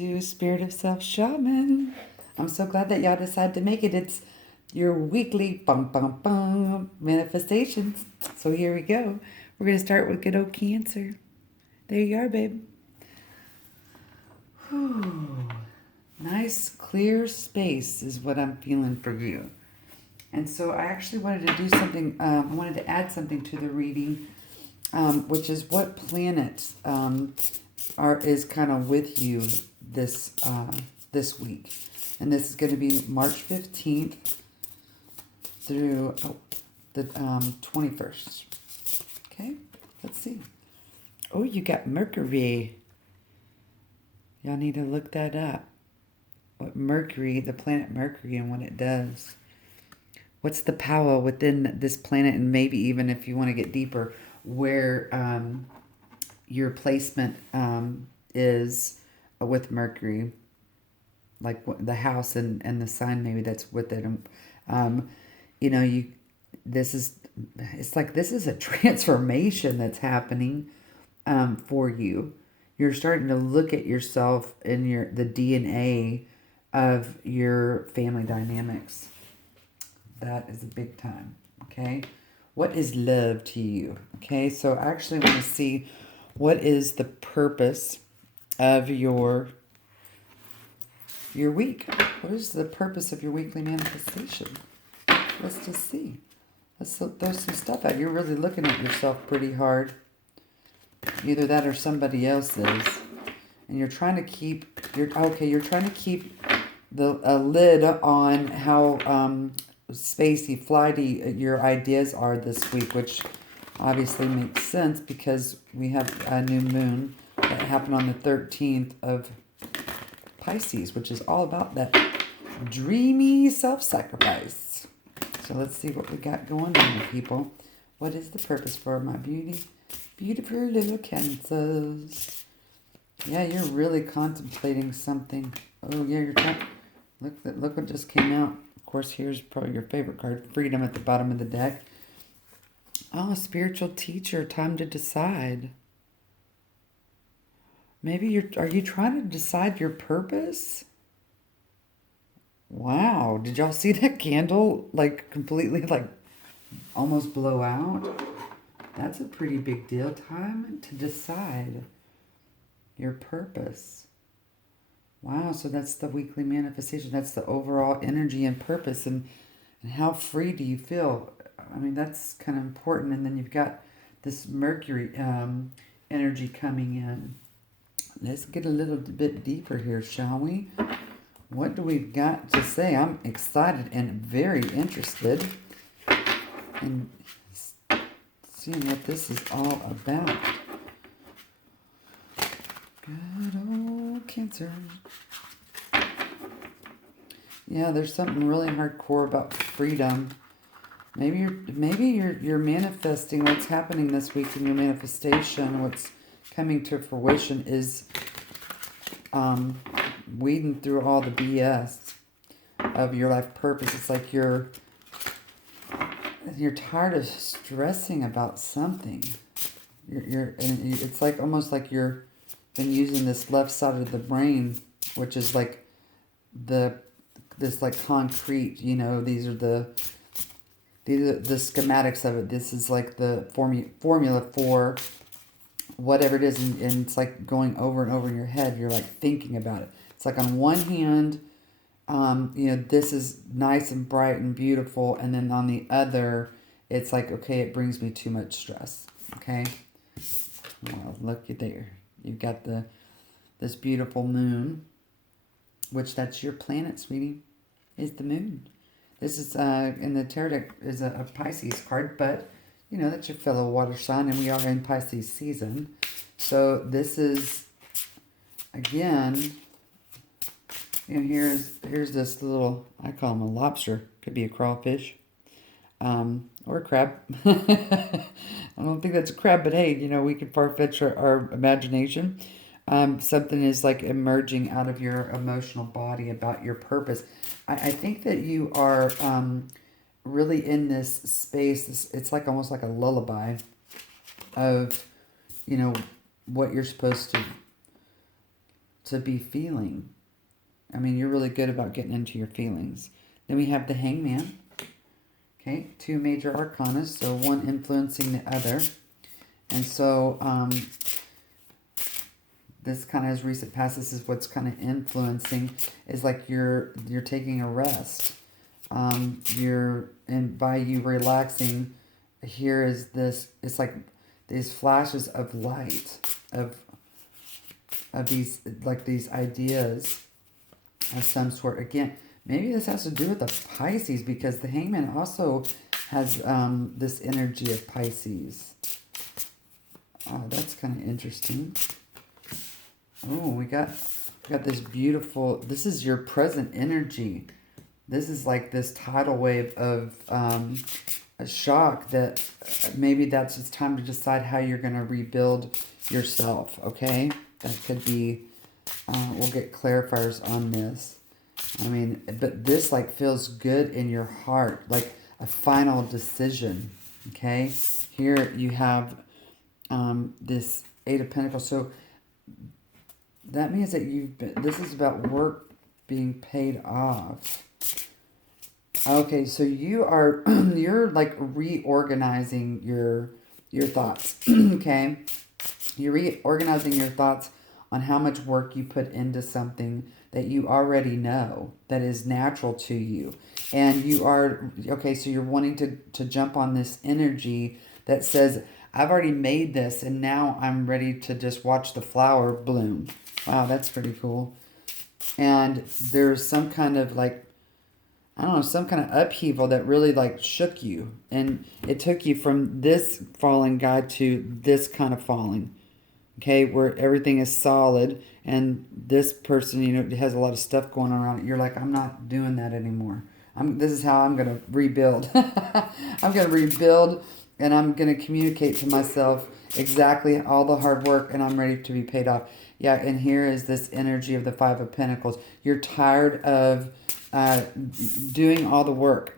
to Spirit of Self Shaman. I'm so glad that y'all decided to make it. It's your weekly manifestations. So here we go. We're going to start with good old Cancer. There you are, babe. Whew. Nice, clear space is what I'm feeling for you. And so I actually wanted to do something, I wanted to add something to the reading, which is what planet is kind of with you this week. And this is going to be March 15th through the 21st. Okay, let's see. Oh, you got Mercury. Y'all need to look that up. What Mercury, the planet Mercury, and what it does. What's the power within this planet, and maybe even if you want to get deeper, where your placement is with Mercury, like the house and the sign maybe that's with it. This is a transformation that's happening for you. You're starting to look at yourself and the DNA of your family dynamics. That is a big time, okay? What is love to you? Okay, so I actually want to see what is the purpose of your week. What is the purpose of your weekly manifestation? Let's just see. Let's throw some stuff out. You're really looking at yourself pretty hard. Either that or somebody else is. And you're trying to keep a lid on how spacey, flighty your ideas are this week, which obviously makes sense because we have a new moon that happened on the 13th of Pisces, which is all about that dreamy self-sacrifice. So let's see what we got going on, people. What is the purpose for my beautiful little Cancers? Yeah, you're really contemplating something. Oh yeah, you're trying. Look what just came out. Of course, here's probably your favorite card, Freedom, at the bottom of the deck. Oh, spiritual teacher, time to decide. Maybe are you trying to decide your purpose? Wow, did y'all see that candle completely almost blow out? That's a pretty big deal. Time to decide your purpose. Wow, so that's the weekly manifestation. That's the overall energy and purpose. And how free do you feel? I mean, that's kind of important. And then you've got this Mercury energy coming in. Let's get a little bit deeper here, shall we? What do we got to say? I'm excited and very interested in seeing what this is all about. Good old Cancer. Yeah, there's something really hardcore about freedom. Maybe you're manifesting what's happening this week in your manifestation. What's coming to fruition is weeding through all the BS of your life purpose. It's like you're tired of stressing about something. It's like almost like you're been using this left side of the brain, which is like this concrete, these are the schematics of it. This is like the formula for whatever it is, and it's like going over and over in your head. You're like thinking about it. It's like on one hand, this is nice and bright and beautiful, and then on the other, it's like, okay, it brings me too much stress. Okay, well, look at there. You've got this beautiful moon, which that's your planet, sweetie, is the moon. This is in the tarot deck is a Pisces card, but that's your fellow water sign, and we are in Pisces season. So this is again, here's this little, I call him a lobster, could be a crawfish, or a crab. I don't think that's a crab, but hey, we can far-fetch our imagination. Something is like emerging out of your emotional body about your purpose. I think that you are really in this space. It's like almost like a lullaby of, what you're supposed to be feeling. I mean, you're really good about getting into your feelings. Then we have the Hangman. Okay, 2 major arcana, so one influencing the other. And so this kind of, as recent past, this is what's kind of influencing, is like you're taking a rest. And by you relaxing, here is this, it's like these flashes of light, of these, like these ideas of some sort. Again, maybe this has to do with the Pisces, because the Hangman also has this energy of Pisces. Oh, that's kind of interesting. Oh, we got this beautiful, this is your present energy. This is like this tidal wave of a shock that maybe that's just time to decide how you're going to rebuild yourself, okay? That could be, we'll get clarifiers on this. I mean, but this like feels good in your heart, like a final decision, okay? Here you have this 8 of Pentacles. So that means that this is about work being paid off. Okay, so you're like reorganizing your thoughts, okay? You're reorganizing your thoughts on how much work you put into something that you already know, that is natural to you. And you are, okay, so you're wanting to jump on this energy that says, I've already made this and now I'm ready to just watch the flower bloom. Wow, that's pretty cool. And there's some kind of like, I don't know, some kind of upheaval that really like shook you. And it took you from this falling guy to this kind of falling. Okay, where everything is solid and this person, you know, has a lot of stuff going on around it. You're like, I'm not doing that anymore. This is how I'm going to rebuild. I'm going to rebuild, and I'm going to communicate to myself exactly all the hard work, and I'm ready to be paid off. Yeah, and here is this energy of the 5 of Pentacles. You're tired of doing all the work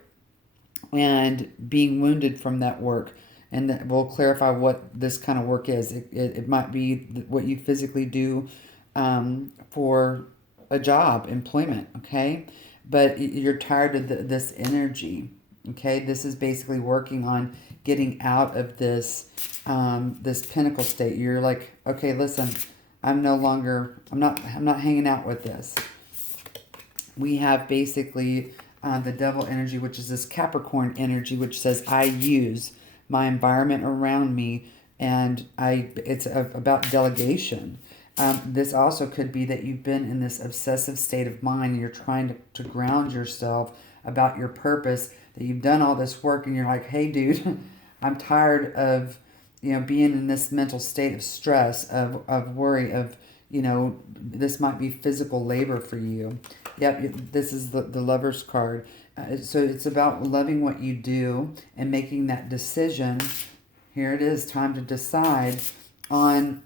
and being wounded from that work. And that we'll clarify what this kind of work is. It might be what you physically do for a job, employment, okay? But you're tired of this energy, okay? This is basically working on getting out of this this pinnacle state. You're like, okay, listen, I'm not hanging out with this. We have basically the devil energy, which is this Capricorn energy, which says I use my environment around me, and it's about delegation. This also could be that you've been in this obsessive state of mind and you're trying to ground yourself about your purpose, that you've done all this work and you're like, hey dude, I'm tired of, you know, being in this mental state of stress, of worry, of, you know, this might be physical labor for you. Yep, this is the Lover's card. So it's about loving what you do and making that decision. Here it is, time to decide on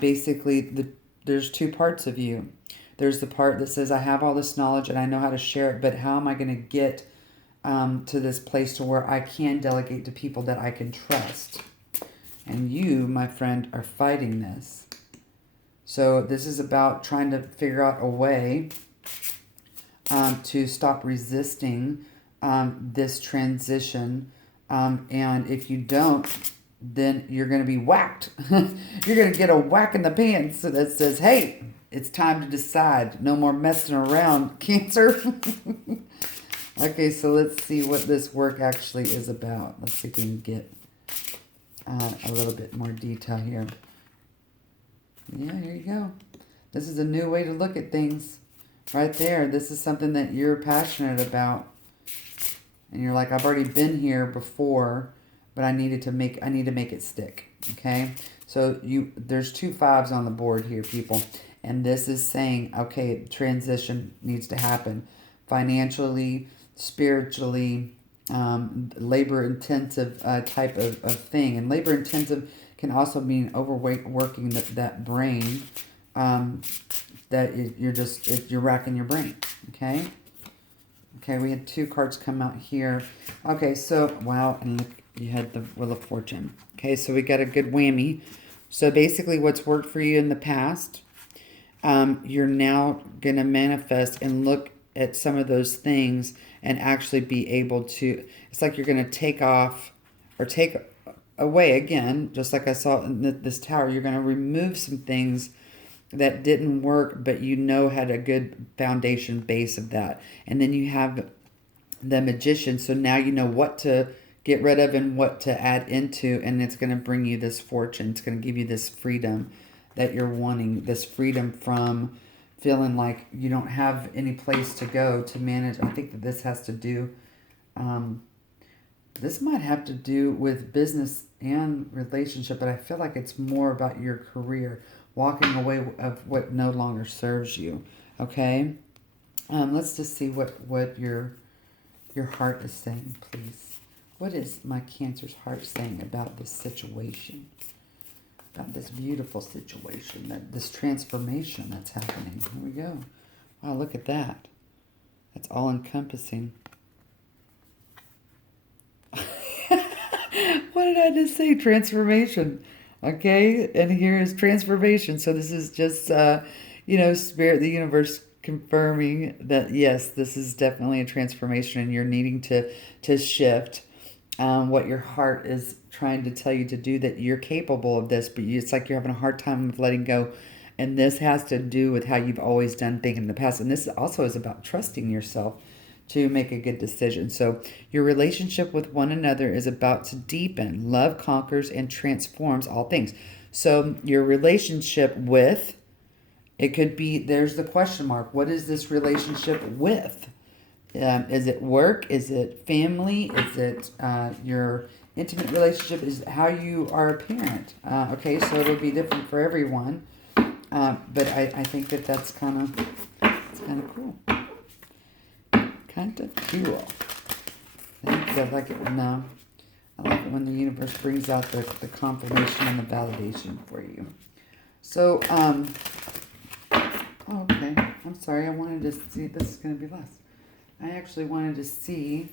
basically there's 2 parts of you. There's the part that says, I have all this knowledge and I know how to share it, but how am I going to get to this place to where I can delegate to people that I can trust? And you, my friend, are fighting this. So this is about trying to figure out a way to stop resisting this transition. And if you don't, then you're going to be whacked. You're going to get a whack in the pants that says, hey, it's time to decide. No more messing around, Cancer. Okay, so let's see what this work actually is about. Let's see if we can get a little bit more detail here. Yeah, here you go. This is a new way to look at things. Right there, this is something that you're passionate about. And you're like, I've already been here before, but I need to make it stick. Okay? So there's 2 5s on the board here, people. And this is saying, okay, transition needs to happen. Financially, spiritually, labor-intensive type of thing. And labor-intensive can also mean overworking that brain. You're racking your brain, okay? Okay, we had 2 cards come out here. Okay, so, wow, and look, you had the Wheel of Fortune. Okay, so we got a good whammy. So basically what's worked for you in the past, you're now going to manifest and look at some of those things and actually be able to, it's like you're going to take off or take away again, just like I saw in this tower. You're going to remove some things that didn't work, but you know had a good foundation base of that. And then you have the magician, so now you know what to get rid of and what to add into, and it's going to bring you this fortune. It's going to give you this freedom that you're wanting, this freedom from feeling like you don't have any place to go to manage. I think that this has to do, this might have to do with business and relationship, but I feel like it's more about your career, walking away of what no longer serves you. Okay, let's just see what your heart is saying, please. What is my Cancer's heart saying about this situation? About this beautiful situation, this transformation that's happening. Here we go. Wow, look at that. That's all encompassing. What did I just say? Transformation. Okay, and here is transformation. So this is just, Spirit, the universe confirming that, yes, this is definitely a transformation and you're needing to shift what your heart is trying to tell you to do, that you're capable of this, but it's like you're having a hard time with letting go. And this has to do with how you've always done things in the past. And this also is about trusting yourself to make a good decision. So your relationship with one another is about to deepen. Love conquers and transforms all things. So your relationship with, it could be, there's the question mark. What is this relationship with? Is it work? Is it family? Is it your intimate relationship? Is it how you are a parent? Okay, so it'll be different for everyone. But I think that's kind of cool. Kind of cool. I like it when I like it when the universe brings out the confirmation and the validation for you. So okay. I'm sorry. I wanted to see. This is going to be less. I actually wanted to see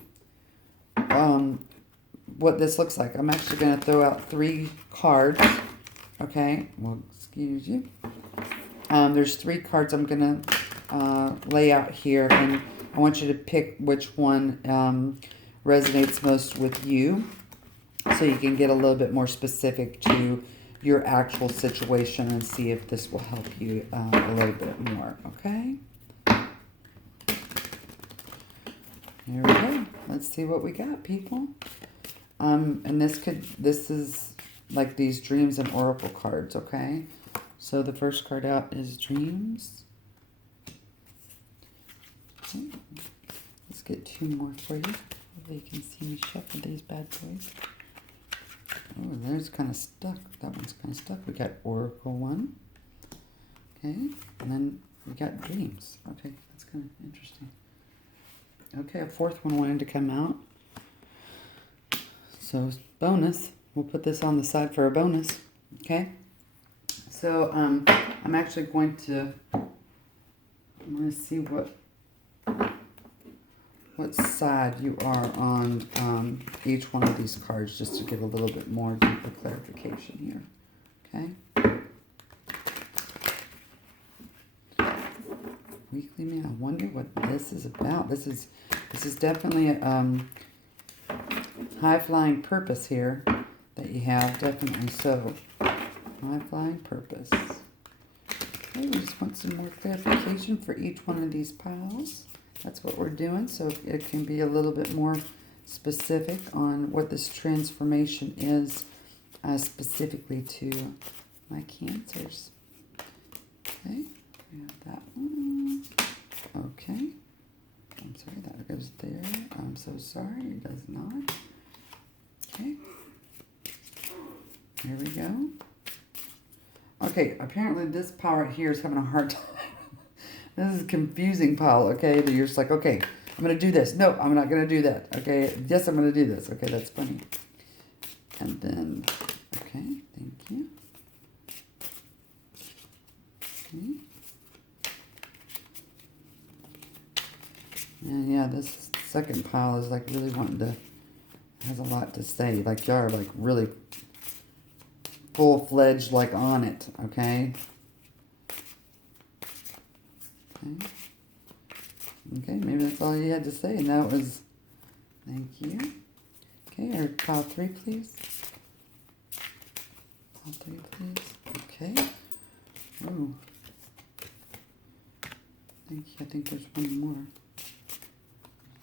what this looks like. I'm actually going to throw out 3 cards. Okay. Well, excuse you. There's 3 cards I'm going to lay out here, and I want you to pick which one resonates most with you, so you can get a little bit more specific to your actual situation and see if this will help you a little bit more. Okay. Here we go. Let's see what we got, people. And this is like these dreams and oracle cards, okay? So the first card out is dreams. Okay. Let's get 2 more for you. Hopefully you can see me shuffle these bad boys. Oh, there's kind of stuck. That one's kind of stuck. We got oracle 1. Okay. And then we got dreams. Okay, that's kind of interesting. Okay, a 4th one wanted to come out. So bonus. We'll put this on the side for a bonus. Okay. So I'm actually going to see what side you are on each one of these cards, just to get a little bit more deeper clarification here. Okay. Weekly Man, I wonder what this is about. This is definitely a high-flying purpose here that you have, definitely. So, high-flying purpose. Okay, we just want some more clarification for each one of these piles. That's what we're doing, so it can be a little bit more specific on what this transformation is, specifically to my Cancers. Okay. We have that one. Okay. I'm sorry, that goes there. I'm so sorry, it does not. Okay. Here we go. Okay, apparently this pile right here is having a hard time. This is a confusing pile, okay? You're just like, okay, I'm going to do this. No, I'm not going to do that. Okay, yes, I'm going to do this. Okay, that's funny. And then, okay, thank you. Okay. And yeah, this second pile is like really wanting to, has a lot to say. Like y'all are like really full-fledged like on it, okay? Okay. Okay, maybe that's all you had to say, and that was, thank you. Okay, or pile 3, please. Pile 3, please. Okay. Ooh. Thank you. I think there's one more.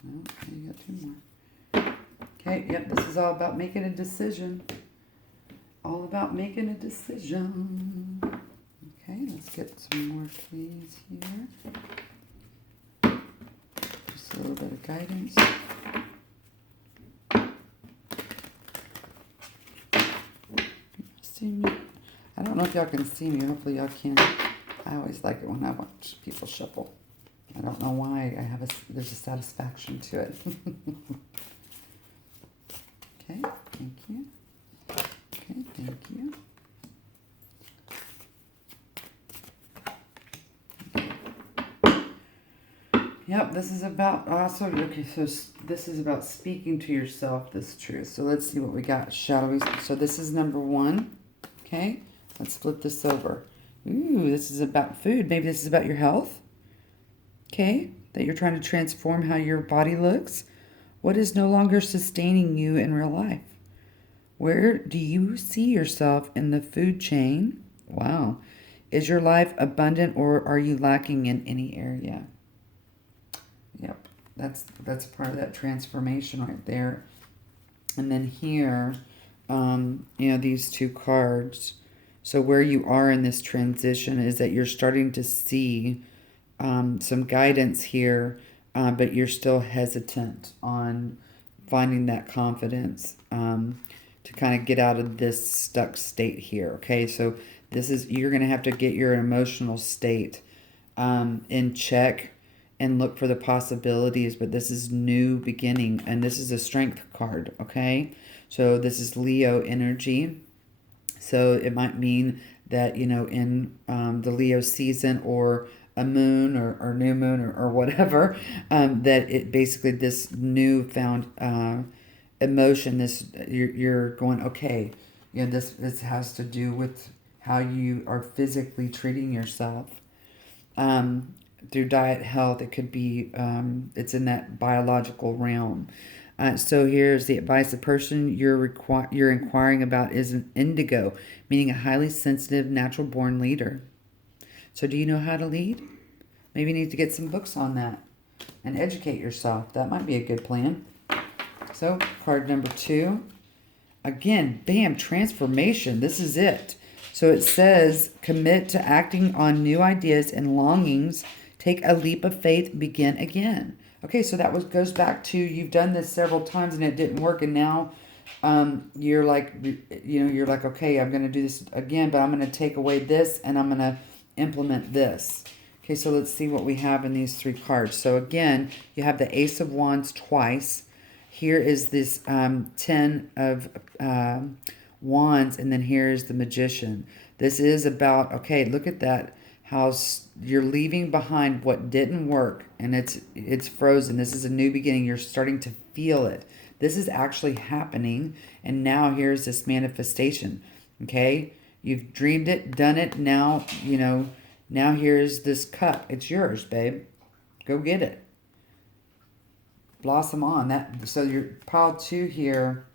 No, okay, you got 2 more. Okay, yep, this is all about making a decision. All about making a decision. Okay, let's get some more please here. Just a little bit of guidance. See me? I don't know if y'all can see me. Hopefully y'all can. I always like it when I watch people shuffle. I don't know why. There's a satisfaction to it. Okay, thank you. Okay, thank you. Yep, this is about also, okay, so this is about speaking to yourself this truth. So let's see what we got. Shadowy. So this is number 1. Okay, let's flip this over. Ooh, this is about food. Maybe this is about your health. Okay, that you're trying to transform how your body looks. What is no longer sustaining you in real life? Where do you see yourself in the food chain? Wow. Is your life abundant or are you lacking in any area? Yep, that's part of that transformation right there. And then here, these 2 cards. So where you are in this transition is that you're starting to see some guidance here, but you're still hesitant on finding that confidence to kind of get out of this stuck state here. Okay, so you're going to have to get your emotional state in check and look for the possibilities, but this is new beginning, and this is a strength card, okay? So this is Leo energy. So it might mean that, in the Leo season or a moon or new moon or whatever, that it basically this newfound emotion, you're going, okay, this has to do with how you are physically treating yourself. Through diet, health, it could be, it's in that biological realm. So here's the advice. The person you're inquiring about is an indigo, meaning a highly sensitive, natural-born leader. So do you know how to lead? Maybe you need to get some books on that and educate yourself. That might be a good plan. So card number 2. Again, bam, transformation. This is it. So it says, commit to acting on new ideas and longings. Take a leap of faith, begin again. Okay, so that goes back to you've done this several times and it didn't work, and now you're like, okay, I'm going to do this again, but I'm going to take away this and I'm going to implement this. Okay, so let's see what we have in these 3 cards. So again, you have the Ace of Wands twice. Here is this 10 of Wands, and then here's the Magician. This is about, okay, look at that. How you're leaving behind what didn't work, and it's frozen. This is a new beginning. You're starting to feel it. This is actually happening, and now here's this manifestation. Okay, you've dreamed it, done it. Now now here's this cup. It's yours, babe. Go get it. Blossom on that. So your pile 2 here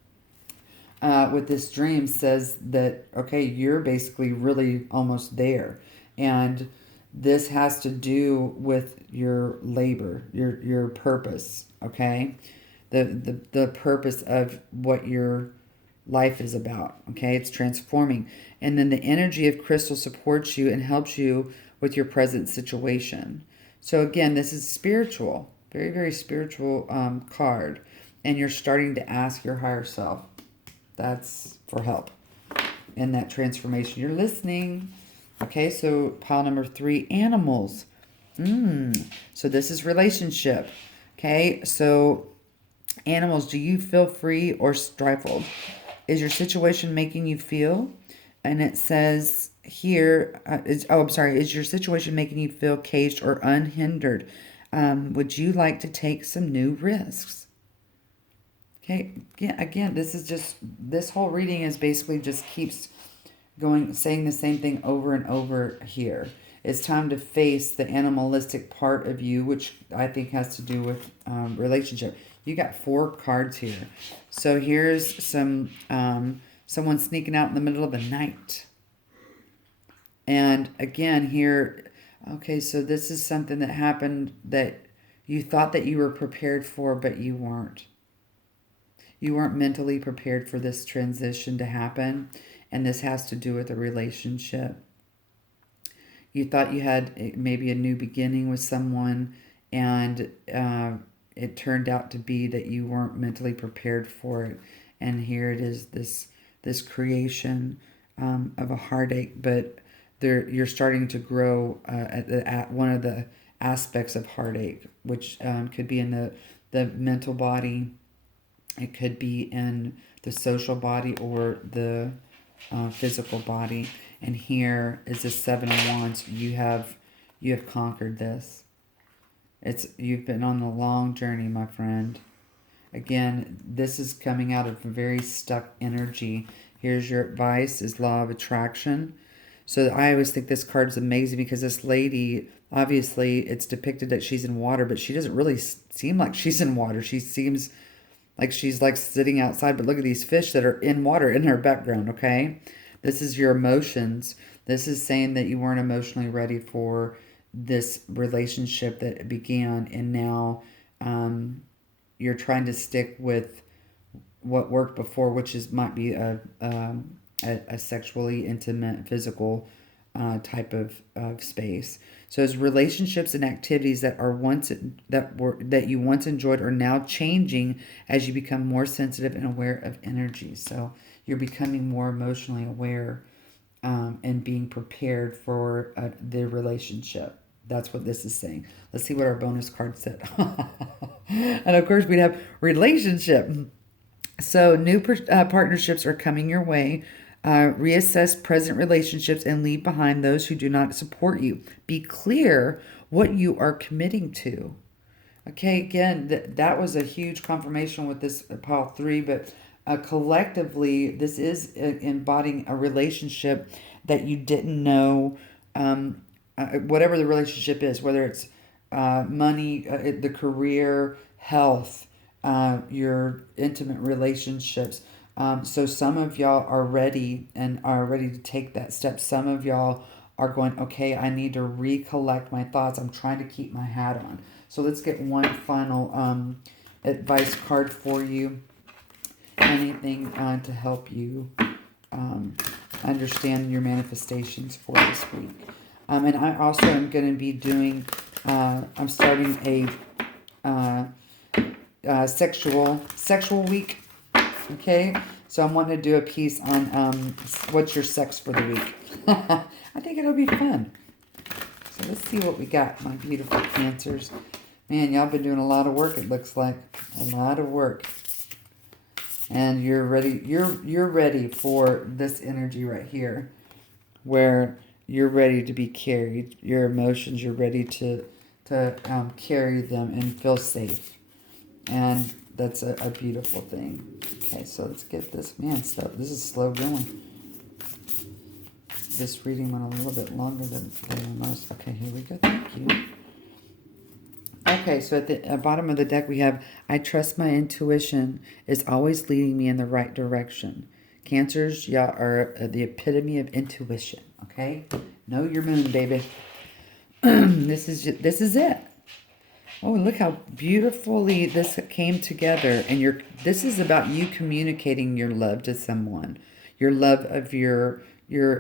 with this dream says that, okay, you're basically really almost there. And this has to do with your labor, your purpose, okay? The purpose of what your life is about, okay? It's transforming. And then the energy of crystal supports you and helps you with your present situation. So again, this is spiritual, very, very spiritual card. And you're starting to ask your higher self. That's for help in that transformation. You're listening. Okay, so pile number 3, animals. So this is relationship. Okay, so animals, do you feel free or stifled? Is your situation making you feel? And it says here, is your situation making you feel caged or unhindered? Would you like to take some new risks? Okay, again, this whole reading is basically just keeps saying the same thing over and over here. It's time to face the animalistic part of you, which I think has to do with relationship. You got 4 cards here. So here's someone sneaking out in the middle of the night. And again, here, okay, so this is something that happened that you thought that you were prepared for, but you weren't. You weren't mentally prepared for this transition to happen. And this has to do with a relationship. You thought you had maybe a new beginning with someone, and it turned out to be that you weren't mentally prepared for it. And here it is, this creation of a heartache, but you're starting to grow at one of the aspects of heartache, which could be in the mental body, it could be in the social body, or the physical body. And here is the 7 of Wands. You have conquered this. You've been on a long journey, my friend. Again, this is coming out of a very stuck energy. Here's your advice: is law of attraction. So I always think this card is amazing because this lady, obviously it's depicted that she's in water, but she doesn't really seem like she's in water. She seems like she's like sitting outside, but look at these fish that are in water in her background, okay? This is your emotions. This is saying that you weren't emotionally ready for this relationship that began, and now you're trying to stick with what worked before, which might be a sexually intimate, physical type of space. So as relationships and activities that you once enjoyed are now changing as you become more sensitive and aware of energy. So you're becoming more emotionally aware and being prepared for the relationship. That's what this is saying. Let's see what our bonus card said. And of course, we'd have relationship. So new partnerships are coming your way. Reassess present relationships and leave behind those who do not support you. Be clear what you are committing to. Okay, again, that was a huge confirmation with this pile 3, but collectively, this is embodying a relationship that you didn't know, whatever the relationship is, whether it's money, the career, health, your intimate relationships. So some of y'all are ready and are ready to take that step. Some of y'all are going, okay, I need to recollect my thoughts. I'm trying to keep my hat on. So let's get one final advice card for you. Anything to help you understand your manifestations for this week. And I also am going to be doing, I'm starting a sexual week. Okay, so I'm wanting to do a piece on what's your sex for the week. I think it'll be fun. So let's see what we got, my beautiful Cancers. Man, y'all been doing a lot of work, it looks like. A lot of work. And you're ready. You're ready for this energy right here, where you're ready to be carried. Your emotions, you're ready to carry them and feel safe. And that's a beautiful thing. Okay, so let's get this. Man, stuff. This is slow going. This reading went a little bit longer than most. Okay, here we go. Thank you. Okay, so at the bottom of the deck we have, I trust my intuition is always leading me in the right direction. Cancers, y'all are the epitome of intuition, okay? Know your moon, baby. This is it. Oh, look how beautifully this came together. And this is about you communicating your love to someone. Your love of your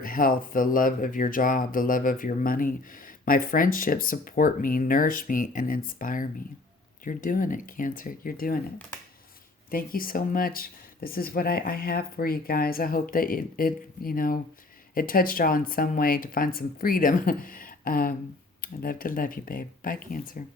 health, the love of your job, the love of your money. My friendships support me, nourish me, and inspire me. You're doing it, Cancer. You're doing it. Thank you so much. This is what I have for you guys. I hope that it touched y'all in some way to find some freedom. I'd love to love you, babe. Bye, Cancer.